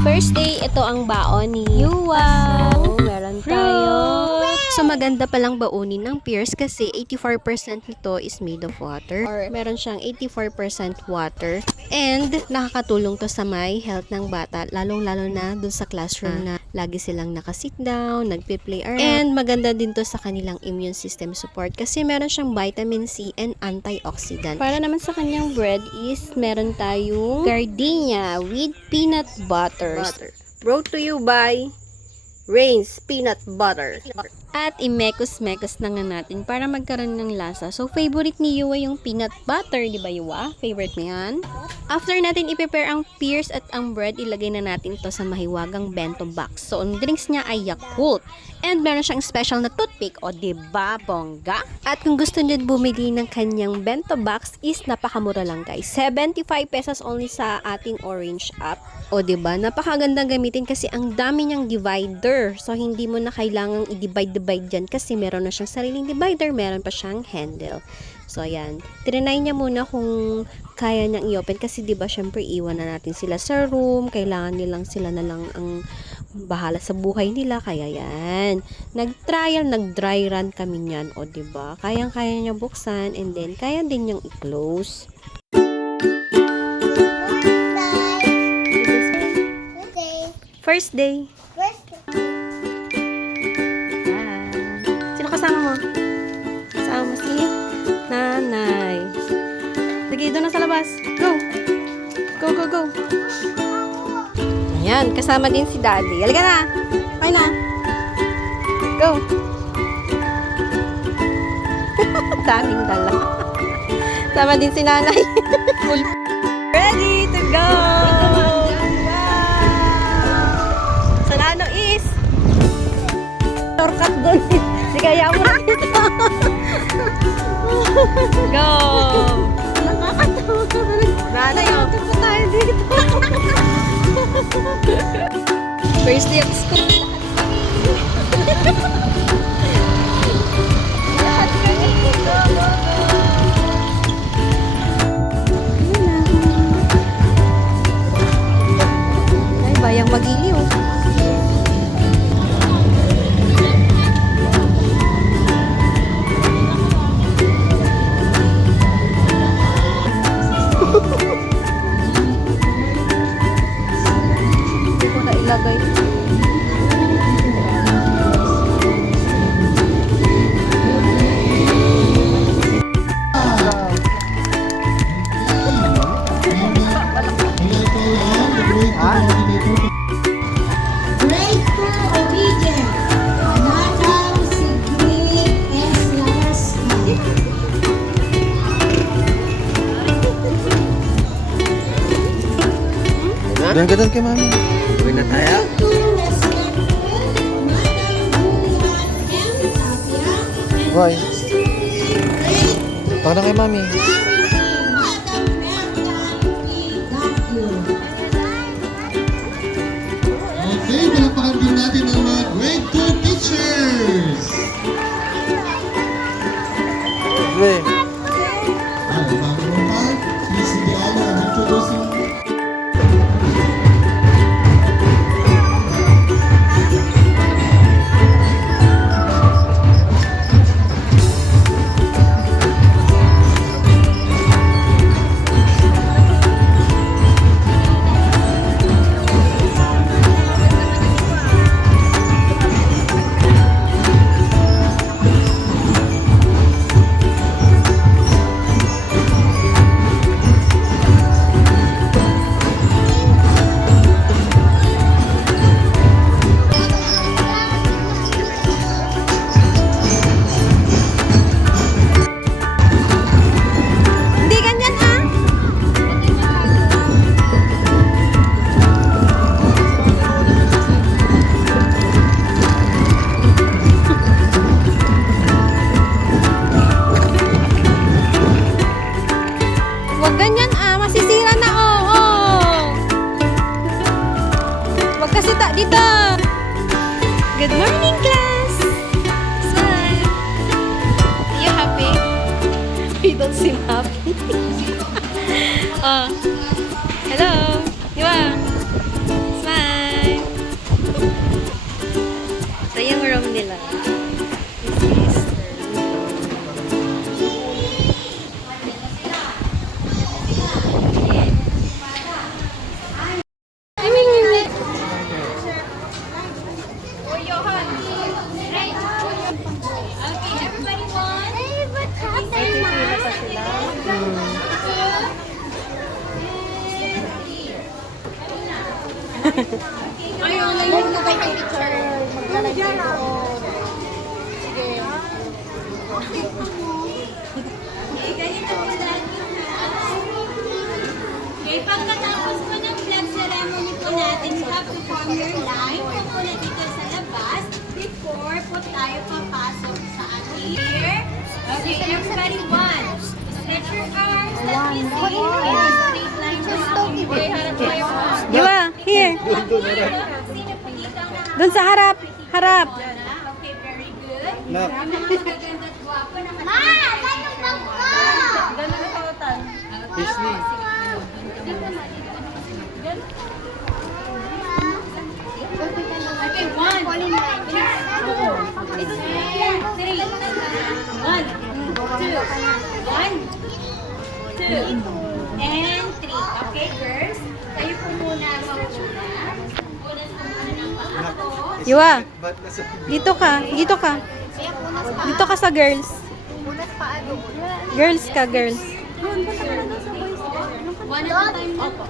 First day, ito ang baon ni Yuwa. So, meron tayo. So, maganda palang baunin ng Pierce kasi 84% nito is made of water. Or, meron siyang 84% water. And, nakakatulong to sa may health ng bata. Lalong-lalo na dun sa classroom na lagi silang nakasit down, nagpe-play around. And, maganda din to sa kanilang immune system support kasi meron siyang vitamin C and antioxidant. Para naman sa kanyang bread is meron tayong gardenia with peanut butter. Brought to you by Rain's Peanut Butter. At imekos-mekos na nga natin para magkaroon ng lasa. So, favorite ni Yuwa yung peanut butter, di ba Yuwa? Favorite mo yan? After natin i-prepare ang Pierce at ang bread, ilagay na natin to sa mahiwagang bento box. So, ang drinks niya ay Yakult. And meron siyang special na toothpick. O, diba, bongga? At kung gusto niyo bumili ng kanyang bento box is napakamura lang guys. 75 pesos only sa ating Orange app. O, diba? Napakagandang gamitin kasi ang dami niyang divider. So, hindi mo na kailangang i-divide dyan kasi meron na siyang sariling divider. Meron pa siyang handle. So, ayan. Trinay niya muna kung kaya niyang i-open kasi diba, syempre, iwan na natin sila sa room. Kailangan nilang sila na lang ang bahala sa buhay nila. Kaya yan. Nag-trial, nag-dry run kami niyan. O, diba? Kayang-kaya niya buksan and then kaya din niyang i-close. First day. Sino kasama mo? Kasama mo si Nanay. Lagi doon na sa labas. Go! Go, go, go! Ayan, kasama din si Daddy. Halika na! Kaya na! Go! Daming dala. Sama din si Nanay. Ready to go! Sa nano is shortcut doon. Di kaya mo na dito. Go! Nanay, oh. Tupo tayo dito. First day of school. Lahat kami. Go, go, go. Ay, bayang magiliw. Hindi ko na ilagay. Grateful obedient. Natang Sigrid S. Laraska. Doon ka doon kay mami. Uwi na tayo. Boy. Tawag na kay mami. Okay, palapakan din natin ang mga grade 2 teachers. Uwi. Bago mag please be honored of introducing Hindi ganyan ha. Wag ganyan ah, masisira na Wag kasi dito. Good morning class. Smile. Are you happy? You don't seem happy. Oh. Hello. Yuwa. Okay, pagkatapos po ng flag ceremony po natin, you have to form your line po muna dito sa labas before po tayo papasok sa ating here. Okay, everybody, one. Stretch your arms. Let me see. Okay, straight line po aking way. Harap tayo po. Diba? Here. Sino po dito ang nakakita? Doon sa harap. Harap. Okay, very good. Nak. Yung mga magaganda at gwapo nakatira. Disney. Okay, one. Two. Three. One. Two. One. Two. And three. Okay, girls. Kayo po muna mauna. Unas po muna ng paa ko. Yuwa. Ba't nasa Dito ka. Dito ka. Dito ka sa girls. Girls ka, girls. One at a time lang po.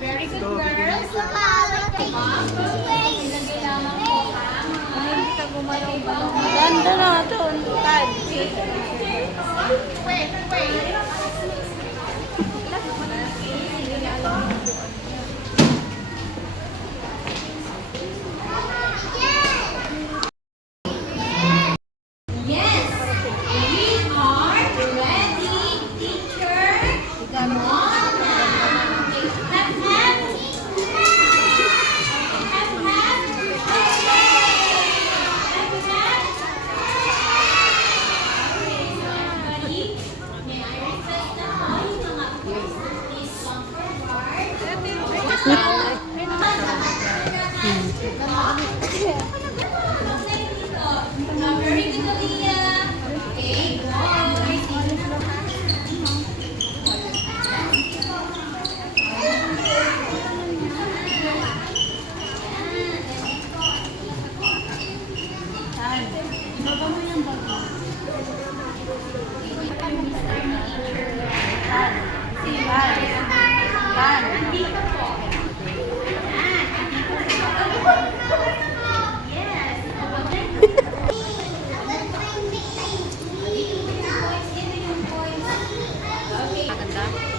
Very good, girls. Ilagay lamang po, ha? Ganda na ito. Yes, we are ready, teacher. Come on now. Have hands. Have hands. Have hands. Okay, so everybody, may I request now yung mga boys to please come forward. Very good, Aliyah. Okay, boys.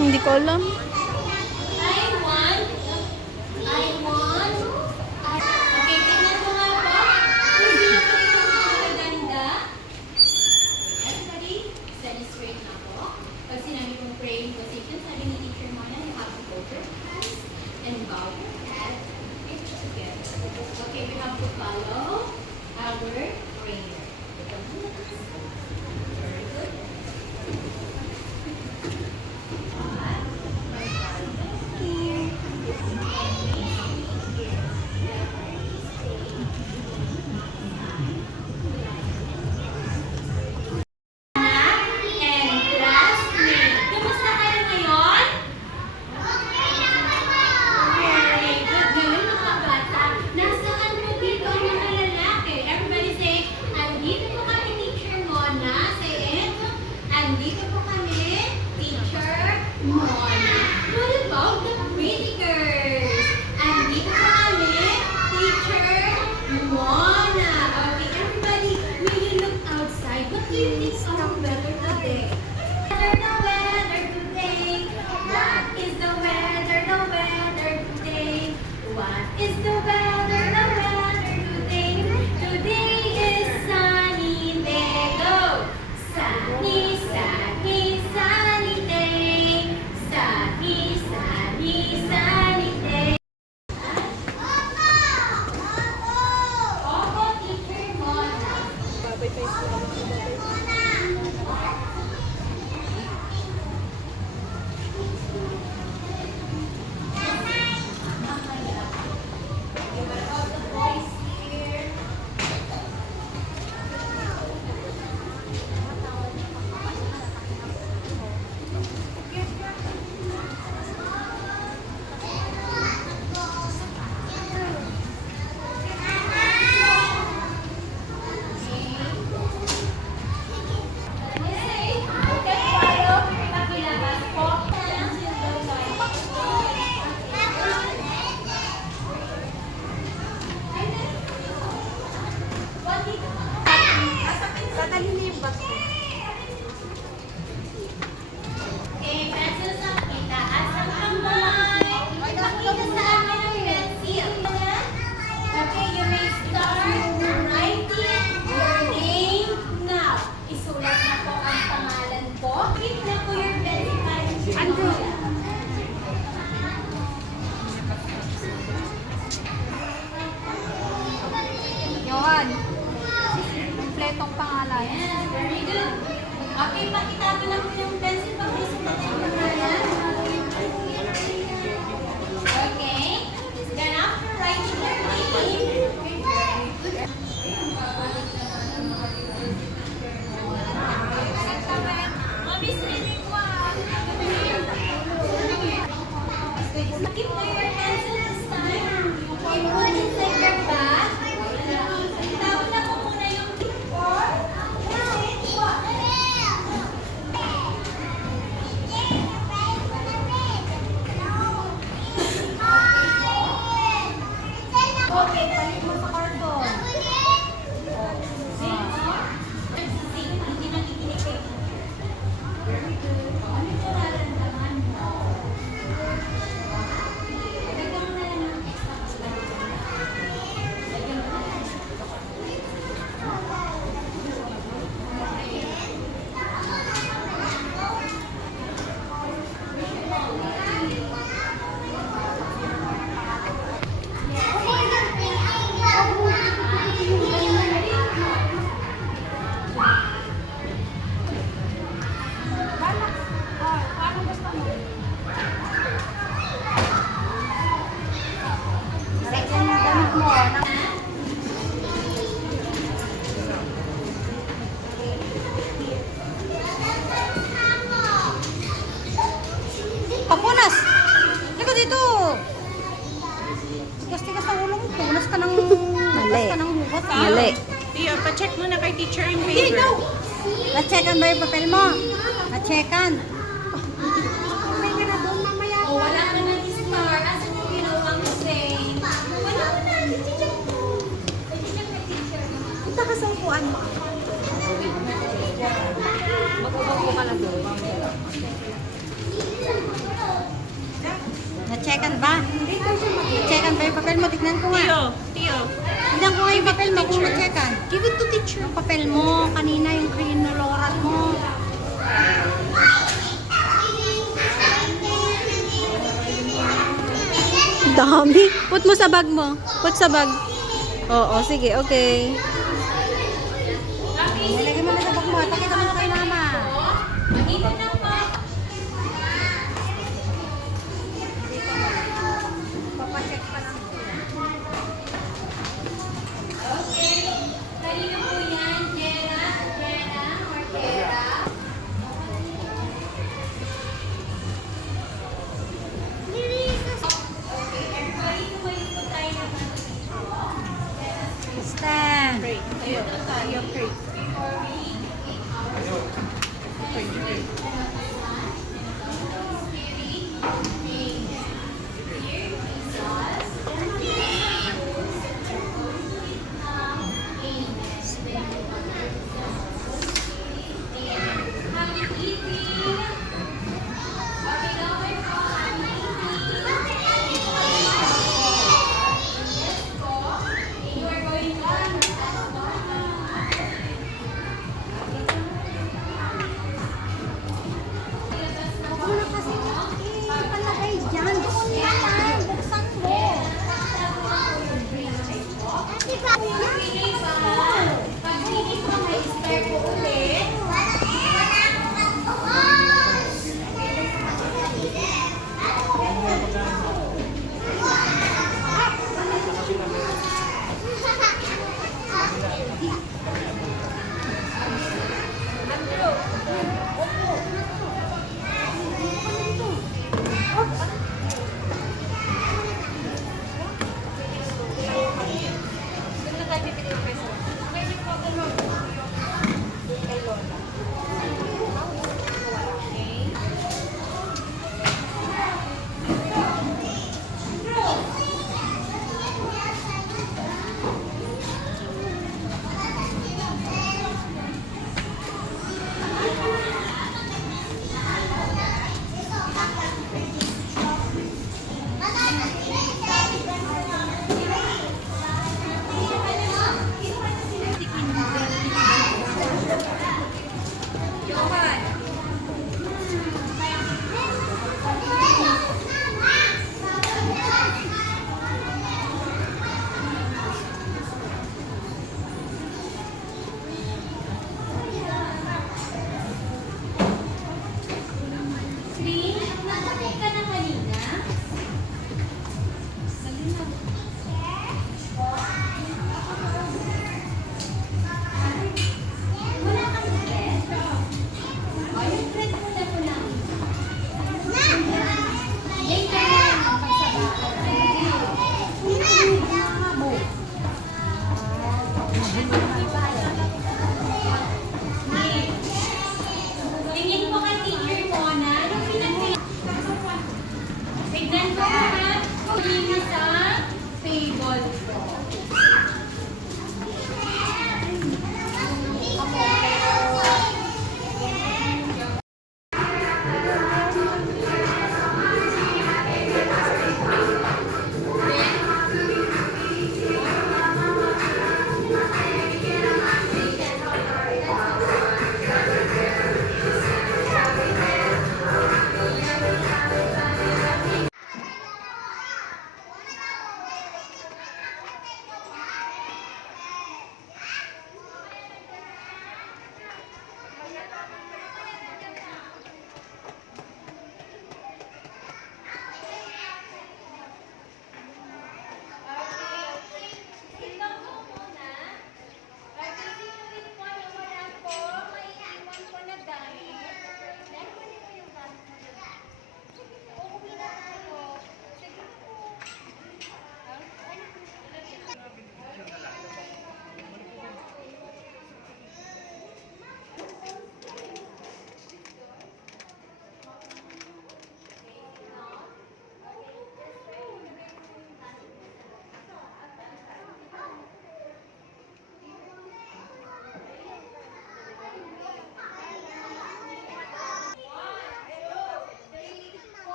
Hindi ko alam. Line one. Line one. Okay, tingnan mo nga po. Kung sino po yung magaganda. Everybody, steady straight na po. Pag sinabi kong praying position, sabi ni teacher mo na, you have to hold your hands and bow your head. Reach together. Okay, we have to follow our prayer. Ito muna. Very good. And classmate. Kumusta kayo ngayon? Very good. Ngayon mga bata, nasaan po dito ang mga lalaki? Everybody say, Yan. Kompletong pangalan. Very good. Okay, pakita mo lang po yung pencil pag may sulat yung pangalan. Okay. Then after writing your name, Mommy's reading one. Keep your pencil this time. Okay, put inside your bag. Tawag na po muna yung okay, palit mo sa karton. Hindi nakikinig kayo. Very good. Ano yung nararamdaman mo? Lagyan mo na lang ng extra. Lagyan mo na lang. Lagyan mo damit mo. Papunas! Halika dito! Tigas-tigas ang ulo mo. Punas ka ng... Mali. Punas ka ng hugot. Mali. Tio, pa-check mo na kay teacher in favor. Na-checkan ba yung papel mo? Na-checkan. O, wala ka ng star. Asan yung ginawang same? Wala ka na. Teacher ko. Teacher kay teacher. Punta ka sa upuan mo. Na-checkan ba? Na-checkan ba yung papel mo? Tignan ko nga. Tio. Tignan ko nga yung papel mo kung na-checkan. Give it to teacher. Yung papel mo. Kanina yung crinoloral mo. Dami. Put mo sa bag mo. Put sa bag. Oo, sige, okay. Nilagay mo na sa bag mo. Pakita mo na kay mama. Dito na po. Papacheck pa lang. Okay. Kanino po yan? Jera? Jera? Or Jera? Okay, everybody, tumayo po tayo naman. Stand. Tio, pray. Before we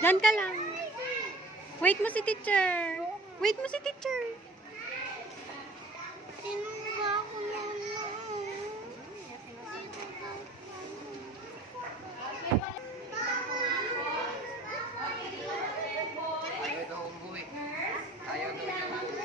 Diyan ka lang. Wait mo si teacher. Wait mo si teacher. Ayaw daw umuwi. Ayaw daw niya umuwi.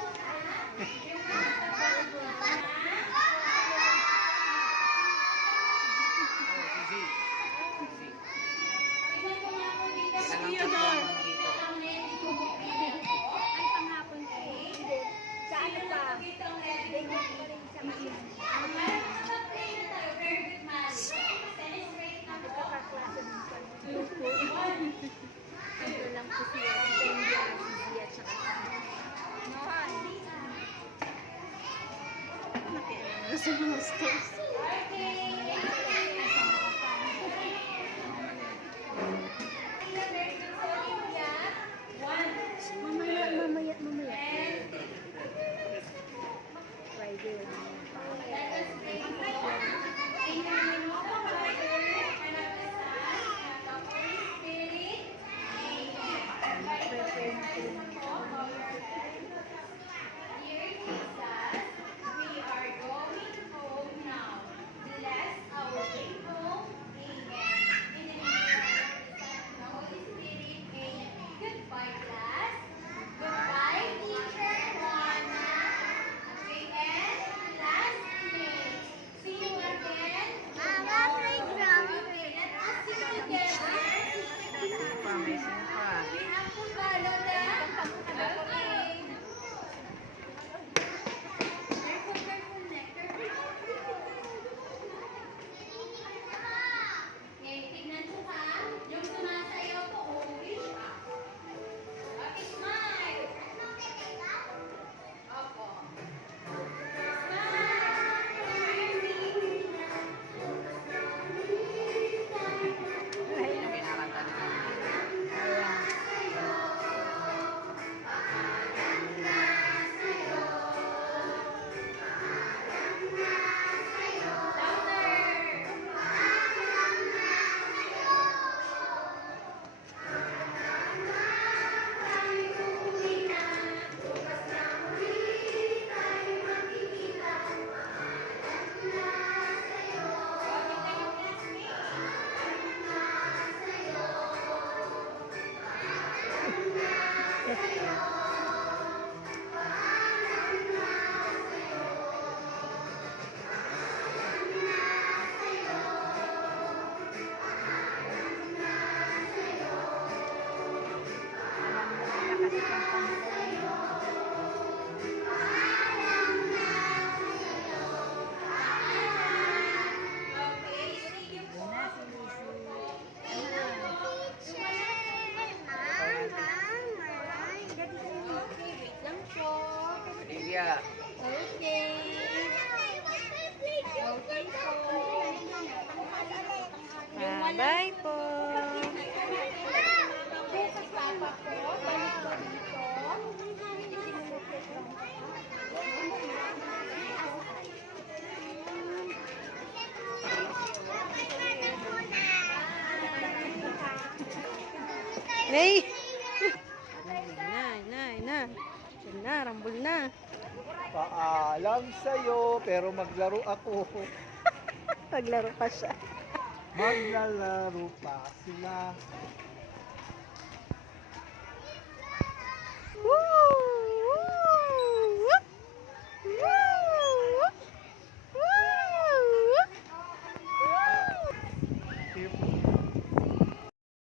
Olivia. Bye po. Hey! Na. Diyan na, rambol na. Paalam sa'yo, pero maglaro ako. Paglaro pa siya. Maglalaro pa sila.